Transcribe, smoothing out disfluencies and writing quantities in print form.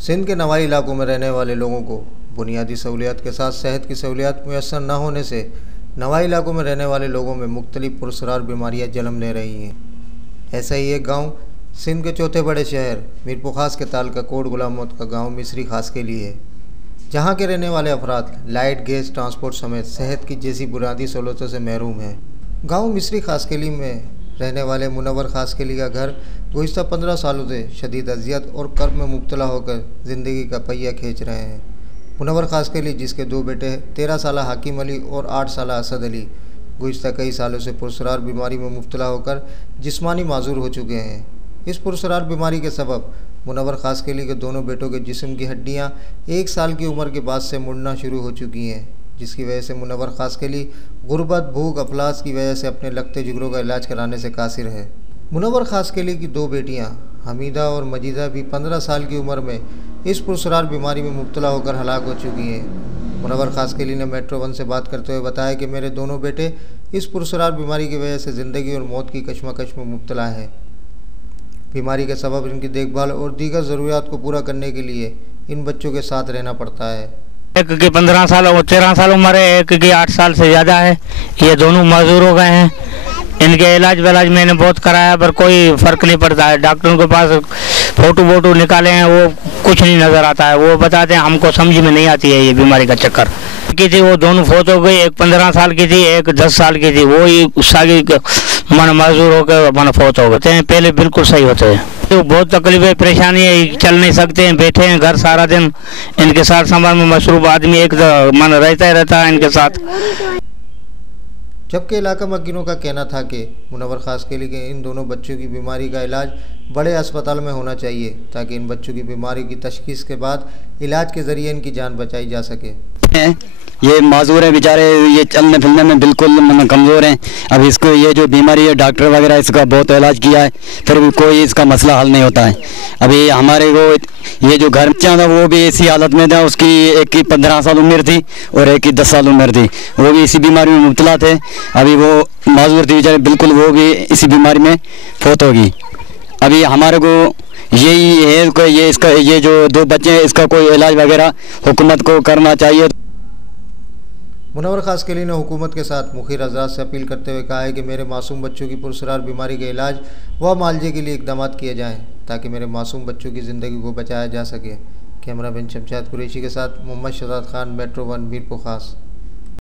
सिंध के नवाई इलाकों में रहने वाले लोगों को बुनियादी सहूलियात के साथ सेहत की सहूलियात मुयस्सर न होने से नवाई इलाकों में रहने वाले लोगों में मुख्तलिफ पुरस्रार बीमारियां जन्म ले रही हैं। ऐसा ही एक गांव सिंध के चौथे बड़े शहर मीरपुर खास के तालका कोट गुलाम मोहम्मद का गांव मिस्री खास के लिए है, जहां के रहने वाले अफराद लाइट, गैस, ट्रांसपोर्ट समेत सेहत की जैसी बुनियादी सहूलतों से महरूम हैं। गाँव मिस्री खासकेली में रहने वाले मुनव्वर खासकेली का घर गुज़िश्ता 15 सालों से शदीद अजियत और कर्ब में मुब्तला होकर ज़िंदगी का पहिया खींच रहे हैं। मुनव्वर खासकेली, जिसके 2 बेटे 13 साल हाकिम अली और 8 साल असद अली, गुज़िश्ता कई सालों से पुरस्रार बीमारी में मुब्तला होकर जिस्मानी माजूर हो चुके हैं। इस पुरस्रार बीमारी के सबब मुनव्वर खासकेली के दोनों बेटों के जिस्म की हड्डियाँ 1 साल की उम्र के बाद से मुड़ना शुरू हो चुकी हैं, जिसकी वजह से मुनव्वर खासकेली गुर्बत, भूख, अफलास की वजह से अपने लगते जिगरों का इलाज कराने से कासिर है। मुनव्वर खासकेली की 2 बेटियां हमीदा और मजीदा भी 15 साल की उम्र में इस पुरस्रार बीमारी में मुब्तला होकर हलाक हो चुकी हैं। मुनव्वर खासकेली ने मेट्रो 1 से बात करते हुए बताया कि मेरे दोनों बेटे इस पुरस्रार बीमारी की वजह से ज़िंदगी और मौत की कशमकश में मुब्तला हैं। बीमारी के सबब इनकी देखभाल और दीगर ज़रूरियात को पूरा करने के लिए इन बच्चों के साथ रहना पड़ता है। एक की 15 साल और 13 साल उम्र है, एक की 8 साल से ज़्यादा है। ये दोनों मजदूर हो गए हैं। इनके इलाज वलाज मैंने बहुत कराया पर कोई फ़र्क नहीं पड़ता है। डॉक्टरों के पास फ़ोटो निकाले हैं, वो कुछ नहीं नज़र आता है। वो बताते हैं हमको समझ में नहीं आती है ये बीमारी का चक्कर की थी। वो दोनों फोत हो गई, एक 15 साल की थी, एक 10 साल की थी। वो ही सागी मन मजदूर होकर मन फोत हो गए हैं। पहले बिल्कुल सही होते हैं। तो बहुत तकलीफ है, परेशानी है, चल नहीं सकते हैं, बैठे हैं घर सारा दिन। इनके साथ संभाल में मसरूफ आदमी एक मन रहता ही रहता है इनके साथ। जबकि इलाका मकीनों का कहना था कि मुनव्वर खासकेली के इन दोनों बच्चों की बीमारी का इलाज बड़े अस्पताल में होना चाहिए ताकि इन बच्चों की बीमारी की तशखीस के बाद इलाज के ज़रिए इनकी जान बचाई जा सके। ये माजूर है बेचारे, ये चलने फिरने में बिल्कुल कमज़ोर हैं। अब इसको ये जो बीमारी है, डॉक्टर वगैरह इसका बहुत इलाज किया है, फिर भी कोई इसका मसला हल नहीं होता है। अभी हमारे को ये जो घर में था वो भी इसी हालत में था। उसकी एक की 15 साल उम्र थी और एक की 10 साल उम्र थी। वो भी इसी बीमारी में मुब्तला थे। अभी वो माजूर थी बेचारे बिल्कुल, वो भी इसी बीमारी में फौत होगी। अभी हमारे को यही है कि ये जो 2 बच्चे हैं इसका कोई इलाज वगैरह हुकूमत को करना चाहिए। मुनव्वर खासकेली ने हुकूमत के साथ मुखिर हज़रात से अपील करते हुए कहा है कि मेरे मासूम बच्चों की पुरस्रार बीमारी के इलाज व मालजे के लिए इक़दाम किए जाएं ताकि मेरे मासूम बच्चों की ज़िंदगी को बचाया जा सके। कैमरामैन शमशाद कुरैशी के साथ मोहम्मद शहजाद खान, मेट्रो 1 मीरपुर खास।